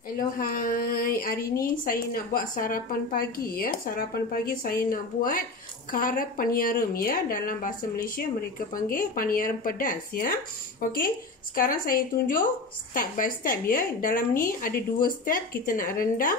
Hello, hai. Hari ni saya nak buat sarapan pagi ya. Sarapan pagi saya nak buat kara paniaram ya. Dalam bahasa Malaysia mereka panggil paniaram pedas ya. Okey, sekarang saya tunjuk step by step ya. Dalam ni ada 2 step, kita nak rendam,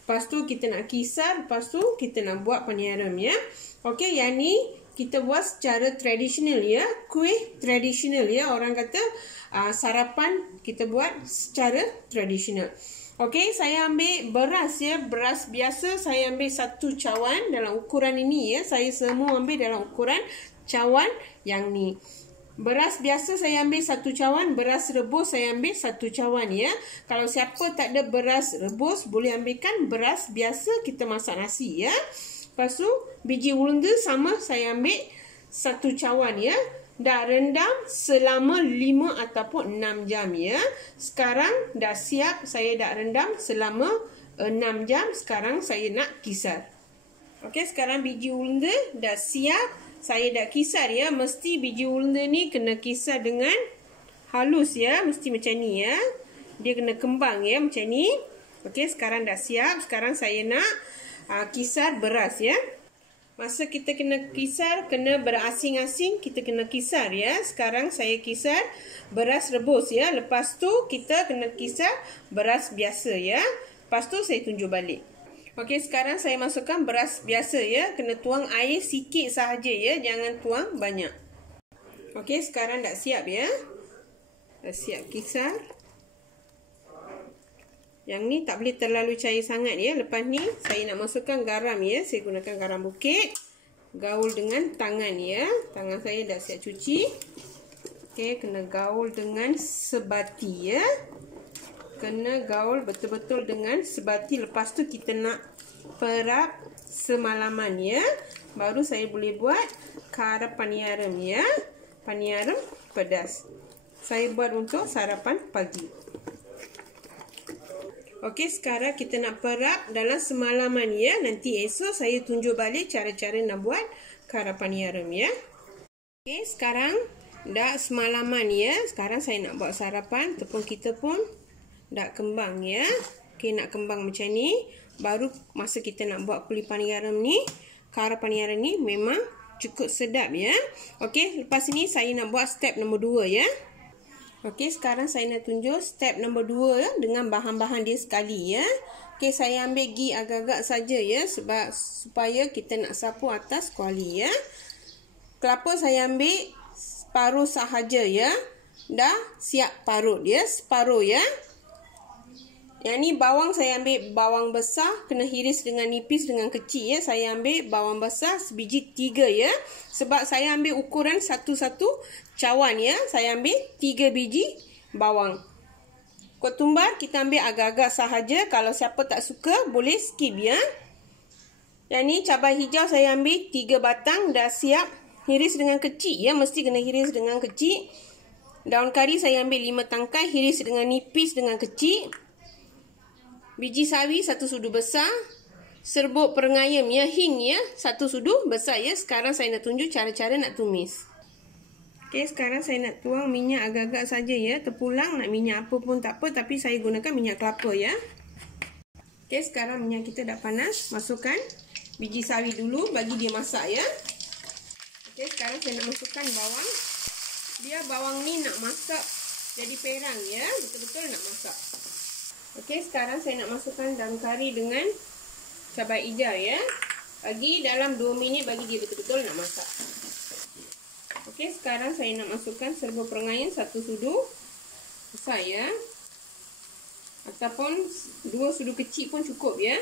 lepas tu kita nak kisar, lepas tu kita nak buat paniaram ya. Okey, yang ni kita buat secara tradisional ya. Kuih tradisional ya. Orang kata sarapan kita buat secara tradisional. Okey, saya ambil beras ya. Beras biasa saya ambil 1 cawan dalam ukuran ini ya. Saya semua ambil dalam ukuran cawan yang ni. Beras biasa saya ambil 1 cawan. Beras rebus saya ambil 1 cawan ya. Kalau siapa tak ada beras rebus, boleh ambilkan beras biasa kita masak nasi ya. Lepas tu biji ulunda sama saya ambil 1 cawan ya. Dah rendam selama 5 ataupun 6 jam ya. Sekarang dah siap, saya dah rendam selama 6 jam. Sekarang saya nak kisar. Okey, sekarang biji ulunda dah siap. Saya dah kisar ya. Mesti biji ulunda ni kena kisar dengan halus ya. Mesti macam ni ya. Dia kena kembang ya macam ni. Okey, sekarang dah siap. Sekarang saya nak kisar beras ya. Masa kita kena kisar, kena berasing-asing, kita kena kisar ya. Sekarang saya kisar beras rebus ya. Lepas tu kita kena kisar beras biasa ya. Lepas tu saya tunjuk balik. Okey, sekarang saya masukkan beras biasa ya. Kena tuang air sikit sahaja ya. Jangan tuang banyak. Okey, sekarang dah siap ya. Dah siap kisar. Yang ni tak boleh terlalu cair sangat ya. Lepas ni saya nak masukkan garam ya. Saya gunakan garam bukit. Gaul dengan tangan ya. Tangan saya dah siap cuci. Okey, kena gaul dengan sebati ya. Kena gaul betul-betul dengan sebati. Lepas tu kita nak perap semalaman ya. Baru saya boleh buat kara paniaram ya. Paniaram pedas. Saya buat untuk sarapan pagi. Okey, sekarang kita nak perap dalam semalaman ya. Nanti esok saya tunjuk balik cara-cara nak buat kara paniaram ya. Okey, sekarang dah semalaman ya. Sekarang saya nak buat sarapan. Tepung kita pun dah kembang ya. Okey, nak kembang macam ni. Baru masa kita nak buat kulit paniaram ni, kara paniaram ni memang cukup sedap ya. Okey, lepas ni saya nak buat step nombor 2 ya. Okey, sekarang saya nak tunjuk step nombor 2 ya, dengan bahan-bahan dia sekali ya. Okey, saya ambil ghee agak-agak saja ya, sebab supaya kita nak sapu atas kuali ya. Kelapa saya ambil separuh sahaja ya. Dah siap parut ya, separuh ya. Yang ni bawang saya ambil bawang besar, kena hiris dengan nipis dengan kecil ya. Saya ambil bawang besar sebiji 3 ya. Sebab saya ambil ukuran 1 cawan ya. Saya ambil 3 biji bawang. Ketumbar kita ambil agak-agak sahaja. Kalau siapa tak suka boleh skip ya. Yang ni cabai hijau saya ambil 3 batang, dah siap hiris dengan kecil ya. Mesti kena hiris dengan kecil. Daun kari saya ambil 5 tangkai, hiris dengan nipis dengan kecil. Biji sawi 1 sudu besar. Serbuk perengayam ya, hing ya, 1 sudu besar ya. Sekarang saya nak tunjuk cara-cara nak tumis. Okey, sekarang saya nak tuang minyak agak-agak saja ya. Terpulang nak minyak apa pun tak apa, tapi saya gunakan minyak kelapa ya. Okey, sekarang minyak kita dah panas. Masukkan biji sawi dulu, bagi dia masak ya. Okey, sekarang saya nak masukkan bawang. Dia bawang ni nak masak jadi perang ya, betul-betul nak masak. Okey, sekarang saya nak masukkan daun kari dengan cabai hijau ya. Bagi dalam 2 minit, bagi dia betul-betul nak masak. Okey, sekarang saya nak masukkan serbuk perengayam 1 sudu besar ya. Ataupun 2 sudu kecil pun cukup ya.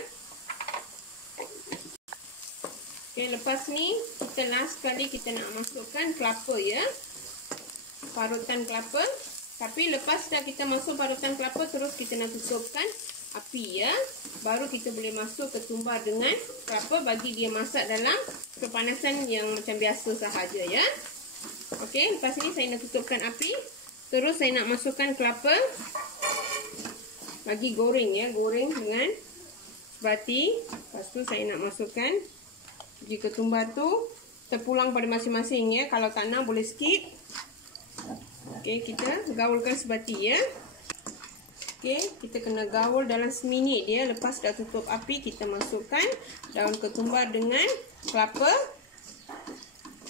Okey, lepas ni kita last sekali kita nak masukkan kelapa ya. Parutan kelapa. Tapi lepas dah kita masuk parutan kelapa, terus kita nak tutupkan api ya. Baru kita boleh masuk ketumbar dengan kelapa, bagi dia masak dalam kepanasan yang macam biasa sahaja ya. Okey, lepas ni saya nak tutupkan api. Terus saya nak masukkan kelapa. Bagi goreng ya, goreng dengan sebati. Lepas tu saya nak masukkan biji ketumbar tu. Terpulang pada masing-masing ya. Kalau tak nak boleh skip. Okey, kita gaulkan sebati ya. Okey, kita kena gaul dalam seminit dia. Lepas dah tutup api, kita masukkan daun ketumbar dengan kelapa.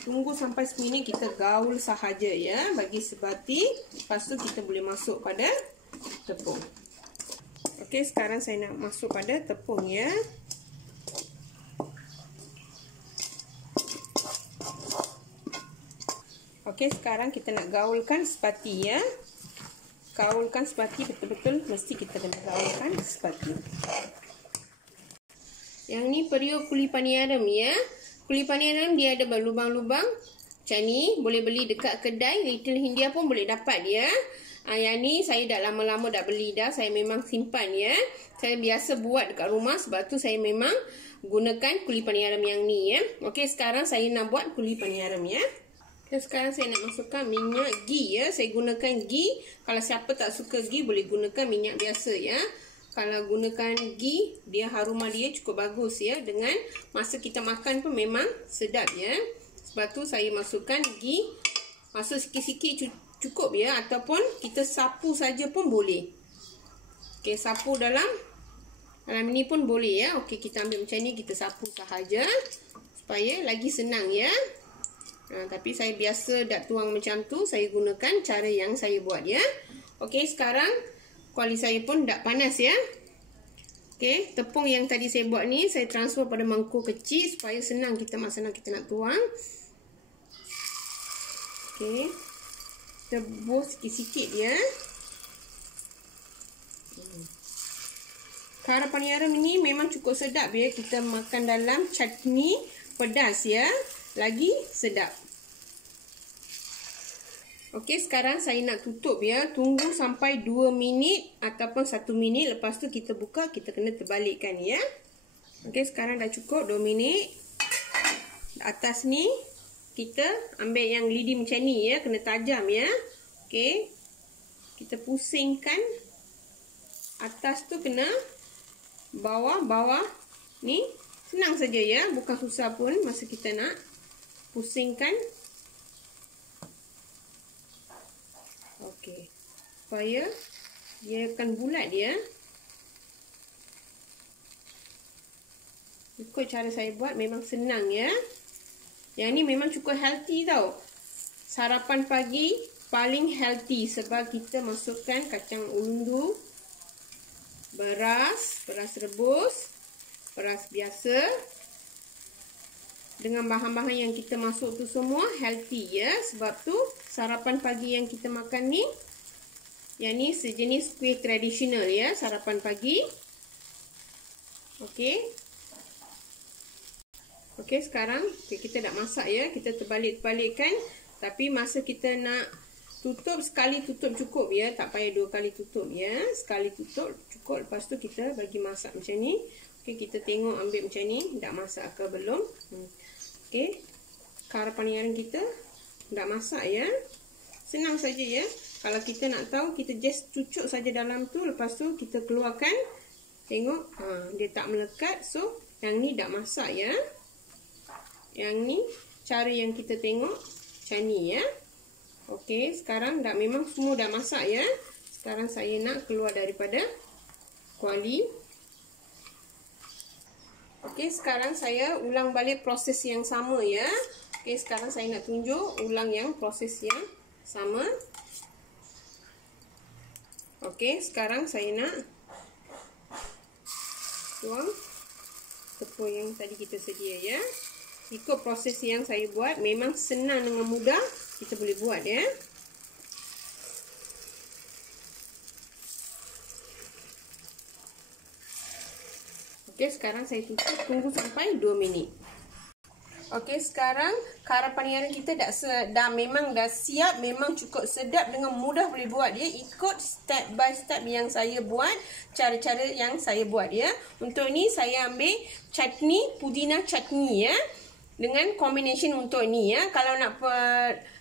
Tunggu sampai seminit, kita gaul sahaja ya, bagi sebati. Lepas tu kita boleh masuk pada tepung. Okey, sekarang saya nak masuk pada tepung ya. Okey, sekarang kita nak gaulkan sepati ya. Gaulkan sepati betul-betul, mesti kita kena gaulkan sepati. Yang ni periuk kuli paniaram ya. Kuli paniaram dia ada berlubang-lubang macam ni. Boleh beli dekat kedai Little India pun boleh dapat ya. Yang ni saya dah lama-lama dah beli dah. Saya memang simpan ya. Saya biasa buat dekat rumah, sebab tu saya memang gunakan kuli paniaram yang ni ya. Okey, sekarang saya nak buat kuli paniaram ya. Okay, sekarang saya nak masukkan minyak ghee ya. Saya gunakan ghee. Kalau siapa tak suka ghee, boleh gunakan minyak biasa ya. Kalau gunakan ghee, dia aroma dia cukup bagus ya. Dengan masa kita makan pun memang sedap ya. Sebab tu saya masukkan ghee. Masuk sikit-sikit cukup ya. Ataupun kita sapu saja pun boleh. Okey, sapu dalam ini pun boleh ya. Okey, kita ambil macam ni, kita sapu sahaja supaya lagi senang ya. Tapi saya biasa dak tuang macam tu. Saya gunakan cara yang saya buat ya. Okey, sekarang kuali saya pun dak panas ya. Okey, tepung yang tadi saya buat ni saya transfer pada mangkuk kecil supaya senang kita masa kita nak tuang. Okey, kita bus sikit-sikit ya. Kara paniaram ini memang cukup sedap ya. Kita makan dalam chutney pedas ya. Lagi sedap. Okey, sekarang saya nak tutup ya. Tunggu sampai 2 minit ataupun 1 minit. Lepas tu kita buka, kita kena terbalikkan ya. Okey, sekarang dah cukup 2 minit. Atas ni kita ambil yang lidi macam ni ya, kena tajam ya. Okey. Kita pusingkan. Atas tu kena, bawah ni senang saja ya, bukan susah pun masa kita nak pusingkan. Okey, supaya dia akan bulat ya. Ikut cara saya buat memang senang ya. Yang ni memang cukup healthy tau. Sarapan pagi paling healthy sebab kita masukkan kacang undu, beras rebus, beras biasa. Dengan bahan-bahan yang kita masuk tu semua healthy ya. Sebab tu sarapan pagi yang kita makan ni, yang ni sejenis kuih tradisional ya, sarapan pagi. Okey. Okey, sekarang kita dah masak ya. Kita terbalik-balikkan. Tapi masa kita nak tutup, sekali tutup cukup ya. Tak payah 2 kali tutup ya. Sekali tutup cukup. Lepas tu kita bagi masak macam ni. Okey, kita tengok ambil macam ni. Dah masak ke belum? Okey. Kara paniaram kita dah masak ya. Senang saja ya. Kalau kita nak tahu, kita just cucuk saja dalam tu. Lepas tu kita keluarkan. Tengok, dia tak melekat. So, yang ni dah masak ya. Yang ni cara yang kita tengok macam ni ya. Okey, sekarang dah memang semua dah masak ya. Sekarang saya nak keluar daripada kuali. Okey, sekarang saya ulang balik proses yang sama ya. Okey, sekarang saya nak tunjuk ulang yang proses yang sama. Okey, sekarang saya nak tuang tepung yang tadi kita sedia ya. Ikut proses yang saya buat, memang senang dengan mudah kita boleh buat ya. Okey, sekarang saya tutup, tunggu sampai 2 minit. Okey, sekarang kara paniaram kita memang dah siap, memang cukup sedap, dengan mudah boleh buat dia. Ikut step by step yang saya buat, cara-cara yang saya buat ya. Untuk ni saya ambil chutney, pudina chutney ya. Dengan combination untuk ni ya. Kalau nak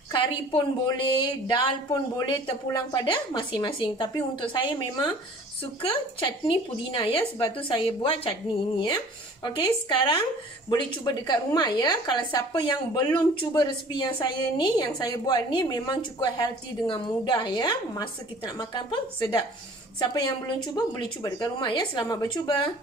kari pun boleh, dal pun boleh, terpulang pada masing-masing. Tapi untuk saya memang suka chutney pudina ya. Sebab tu saya buat chutney ini ya. Okey, sekarang boleh cuba dekat rumah ya. Kalau siapa yang belum cuba resipi yang saya ni, yang saya buat ni, memang cukup healthy dengan mudah ya. Masa kita nak makan pun sedap. Siapa yang belum cuba, boleh cuba dekat rumah ya. Selamat bercuba.